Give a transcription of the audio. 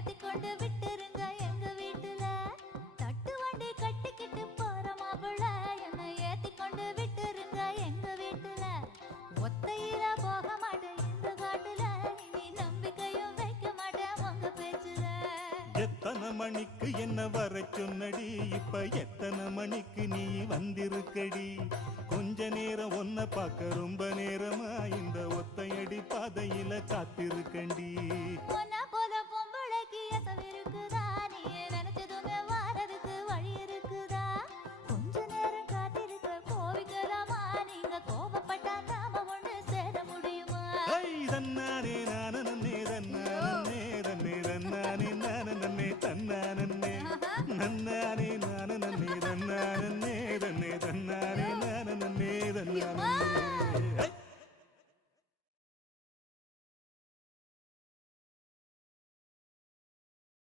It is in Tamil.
ஏத்தி கொண்டு விட்டுருங்க எங்க வீட்டுல. தட்டு வண்டி கட்டிக்கிட்டு போற மாப்பிள்ள என்னை ஏத்தி கொண்டு விட்டுருங்க எங்க வீட்டுல. ஒத்தையில போக மாட்டேன் இந்த காட்டுல, இனி நம்பிக்கையும் வைக்க மாட்டேன் உங்க பேச்சுல. எத்தனை மணிக்கு என்ன வர சொன்னடி, இப்ப எத்தனை மணிக்கு நீ வந்திருக்கடி? கொஞ்ச நேரம் ஒன்ன பார்க்க ரொம்ப நேரமா இந்த ஒத்தையடி பாதையில காத்திருக்கண்டி. உன்னை போல பொம்பளைக்கு எசவு இருக்குதா, நீ நினைச்சதுமே வாரதுக்கு வழி இருக்குதா? கொஞ்ச நேரம் காத்திருக்க கோவிக்கலாமா, நீங்க கோபப்பட்டா நாம ஒண்ணு சேர முடியுமா? தன்னானே நான